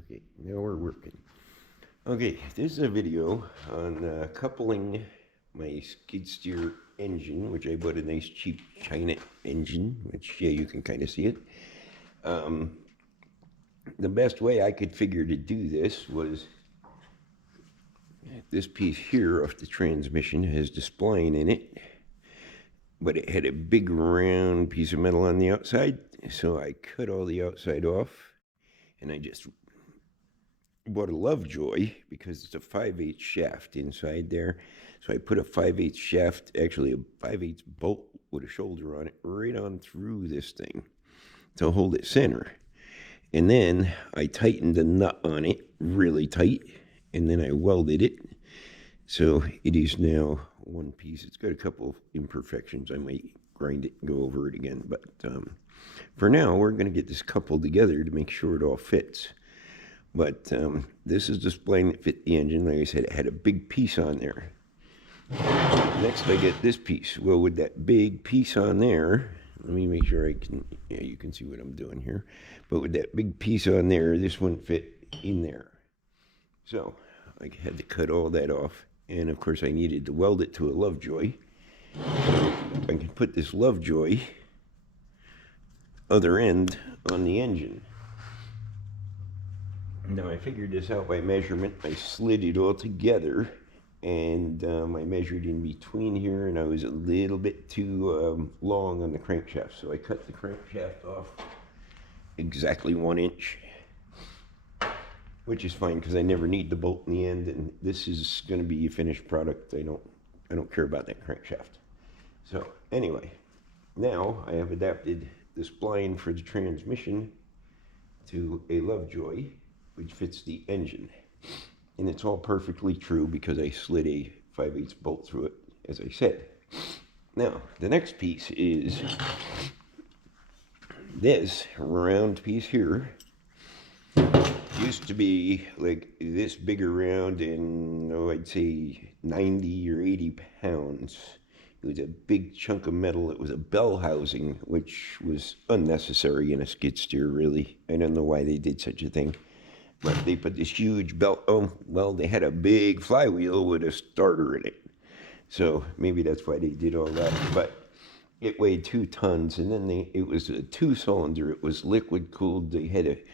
Okay, now we're working. Okay, this is a video on coupling my skid steer engine, which I bought a nice cheap China engine, which, yeah, you can kind of see it. Um, the best way I could figure to do this was this piece here of the transmission has the spline in it, but it had a big round piece of metal on the outside, so I cut all the outside off, and I just bought a Lovejoy because it's a 5/8 shaft inside there. So I put a 5/8 shaft, actually a 5/8 bolt with a shoulder on it, right on through this thing to hold it center. And then I tightened the nut on it really tight, and then I welded it. So it is now one piece. It's got a couple of imperfections. I might grind it and go over it again. But for now, we're going to get this coupled together to make sure it all fits. But this is the spline that fit the engine. Like I said, it had a big piece on there. Next, I get this piece. Well, with that big piece on there, let me make sure I can, yeah, you can see what I'm doing here. But with that big piece on there, this wouldn't fit in there. So I had to cut all that off. And of course, I needed to weld it to a Lovejoy. So I can put this Lovejoy other end on the engine. Now I figured this out by measurement. I slid it all together, and I measured in between here, and I was a little bit too long on the crankshaft, so I cut the crankshaft off exactly 1 inch, which is fine because I never need the bolt in the end, and this is going to be a finished product. I don't care about that crankshaft. So anyway, now I have adapted the spline for the transmission to a Lovejoy, which fits the engine. And it's all perfectly true because I slid a 5/8 bolt through it, as I said. Now, the next piece is this round piece here. Used to be like this big around, and I'd say 90 or 80 pounds. It was a big chunk of metal. It was a bell housing, which was unnecessary in a skid steer, really. I don't know why they did such a thing. But they put this huge belt. Oh, well, they had a big flywheel with a starter in it. So maybe that's why they did all that. But it weighed 2 tons. And then it was a 2-cylinder. It was liquid cooled. They had it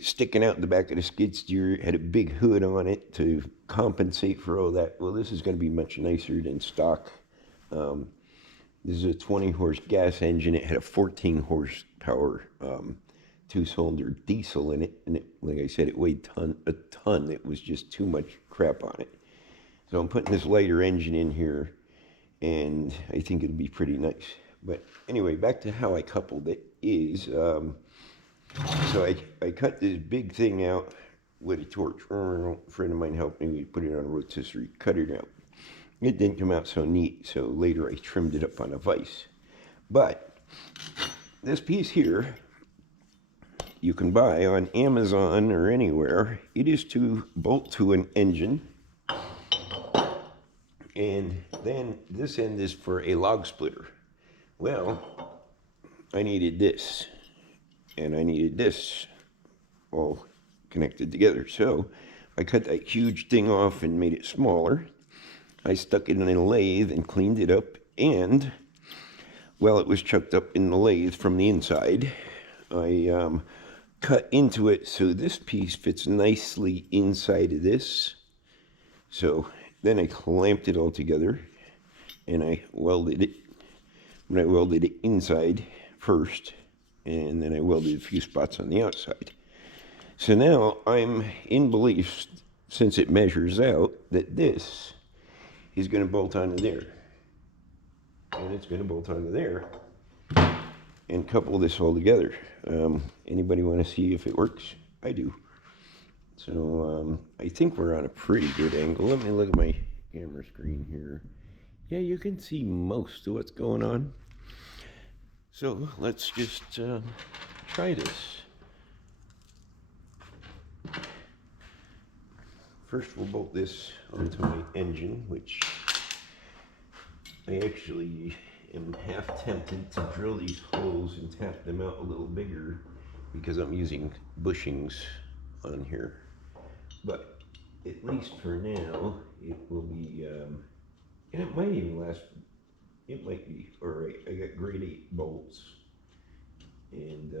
sticking out in the back of the skid steer. It had a big hood on it to compensate for all that. Well, this is going to be much nicer than stock. This is a 20-horse gas engine. It had a 14-horsepower 2-cylinder diesel in it, and like I said, it weighed a ton. It was just too much crap on it. So I'm putting this lighter engine in here, and I think it'll be pretty nice. But anyway, back to how I coupled it is, so I cut this big thing out with a torch. A friend of mine helped me. We put it on a rotisserie, cut it out. It didn't come out so neat, so later I trimmed it up on a vise. But this piece here, you can buy on Amazon or anywhere. It is to bolt to an engine. And then this end is for a log splitter. Well, I needed this, and I needed this all connected together. So I cut that huge thing off and made it smaller. I stuck it in a lathe and cleaned it up, and well, it was chucked up in the lathe from the inside. I cut into it so this piece fits nicely inside of this. So then I clamped it all together, and I welded it. But I welded it inside first, and then I welded a few spots on the outside. So now I'm in belief, since it measures out, that this is going to bolt onto there, and it's going to bolt onto there, and couple this all together. Anybody want to see if it works? I do. So I think we're on a pretty good angle. Let me look at my camera screen here. Yeah, you can see most of what's going on. So let's just try this. First, we'll bolt this onto my engine, which I actually am half tempted to drill these holes and tap them out a little bigger because I'm using bushings on here. But at least for now, it will be, and it might even last, it might be all right. I got grade 8 bolts, and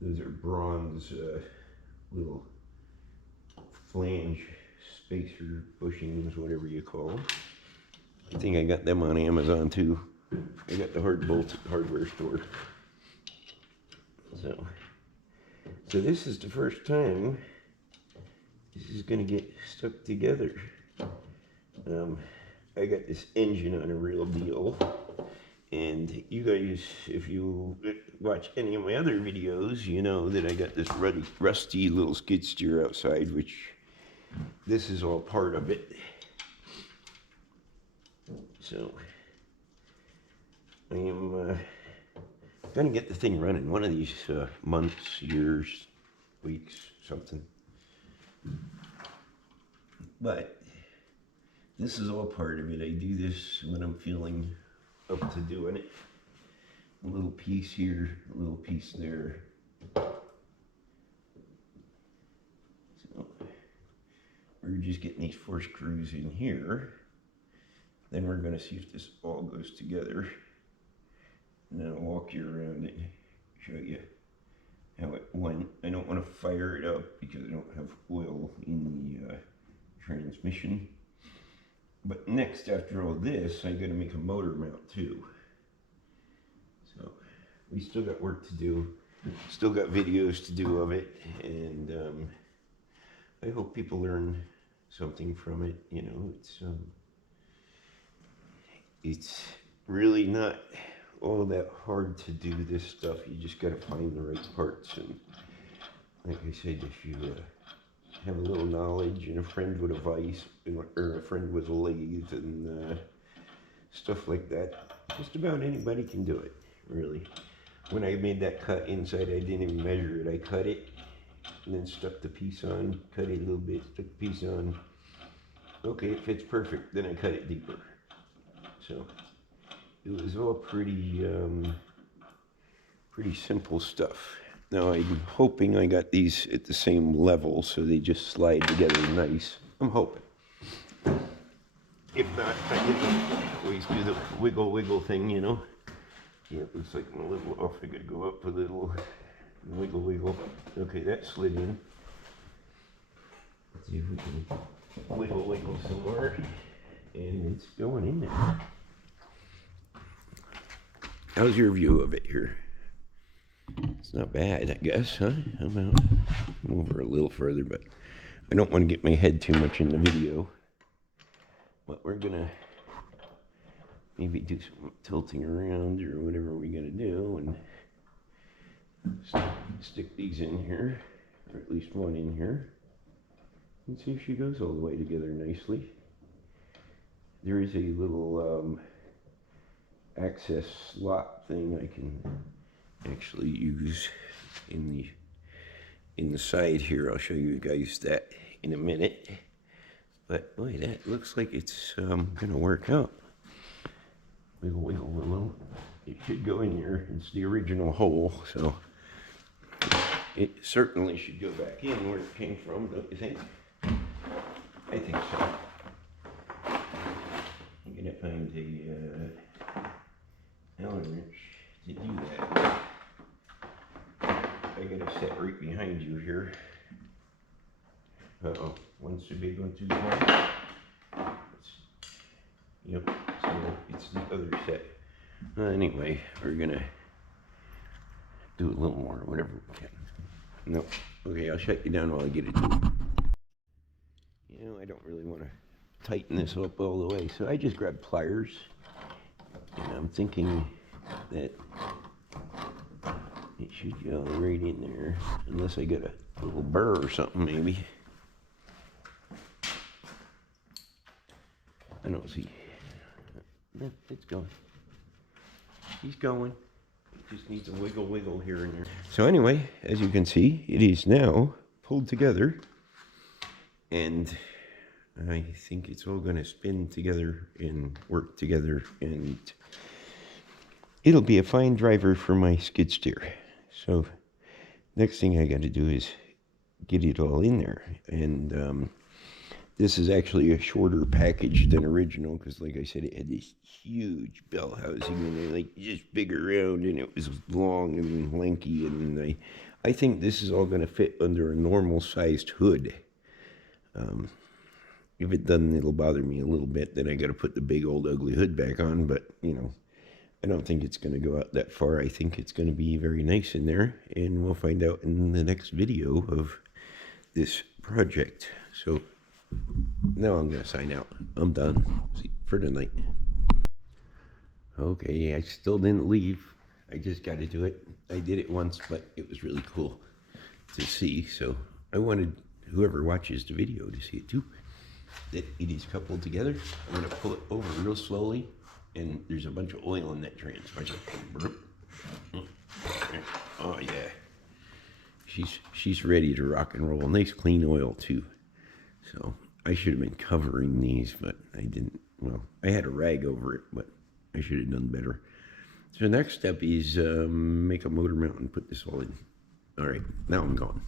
those are bronze little flange spacer bushings, whatever you call them. I think I got them on Amazon too. I got the hard bolts at the hardware store. So this is the first time this is gonna get stuck together. I got this engine on a real deal, and you guys, if you watch any of my other videos, you know that I got this rusty little skid steer outside, which this is all part of it. So I am gonna get the thing running one of these months, years, weeks, something. But this is all part of it. I do this when I'm feeling up to doing it. A little piece here, a little piece there. So we're just getting these 4 screws in here. Then we're going to see if this all goes together. And then I'll walk you around it, show you how it went. I don't want to fire it up because I don't have oil in the transmission. But next, after all this, I got to make a motor mount too. So we still got work to do. Still got videos to do of it, and I hope people learn something from it. You know, it's really not all that hard to do this stuff. You just got to find the right parts, and like I said, if you have a little knowledge and a friend with a vise or a friend with a lathe and stuff like that, just about anybody can do it, really. When I made that cut inside, I didn't even measure it. I cut it and then stuck the piece on, cut it a little bit, stuck the piece on. Okay, it fits perfect. Then I cut it deeper. So it was all pretty simple stuff. Now I'm hoping I got these at the same level so they just slide together nice. I'm hoping. If not, I always do the wiggle thing, you know. Yeah, it looks like I'm a little off. I gotta go up a little. Wiggle. Okay, that slid in. Let's see if we can wiggle some more. And it's going in there. How's your view of it here? It's not bad, I guess, huh? How about move over a little further, but I don't want to get my head too much in the video. But we're gonna maybe do some tilting around or whatever we gotta do, and stick these in here, or at least one in here, and see if she goes all the way together nicely. There is a little access slot thing I can actually use in the side here. I'll show you guys that in a minute. But boy, that looks like it's gonna work out. Wiggle. It should go in here. It's the original hole, so it certainly should go back in where it came from, don't you think? I think so. I'm gonna find a Allen wrench to do that. I got it set right behind you here. Uh-oh, one's too big, one's too small. Yep, so it's the other set. Anyway, we're gonna do a little more, whatever we can. Nope. Okay, I'll shut you down while I get it to you know, I don't really want to tighten this up all the way, so I just grabbed pliers. And I'm thinking that it should go right in there, unless I get a little burr or something, maybe. I don't see. It's going. He's going. It just needs a wiggle here and there. So anyway, as you can see, it is now pulled together, and I think it's all going to spin together and work together, and it'll be a fine driver for my skid steer. So next thing I got to do is get it all in there. And this is actually a shorter package than original because, like I said, it had this huge bell housing and like just big around, and it was long and lanky. And I think this is all going to fit under a normal sized hood. If it doesn't, it'll bother me a little bit. Then I got to put the big old ugly hood back on. But I don't think it's going to go out that far. I think it's going to be very nice in there, and we'll find out in the next video of this project. So now I'm going to sign out. I'm done for tonight. Okay, I still didn't leave. I just got to do it. I did it once, but it was really cool to see. So I wanted whoever watches the video to see it too. That it is coupled together. I'm going to pull it over real slowly, and there's a bunch of oil in that trans. Oh yeah, she's ready to rock and roll. Nice clean oil too. So I should have been covering these, but I didn't. Well, I had a rag over it, but I should have done better. So next step is make a motor mount and put this all in. All right, now I'm gone.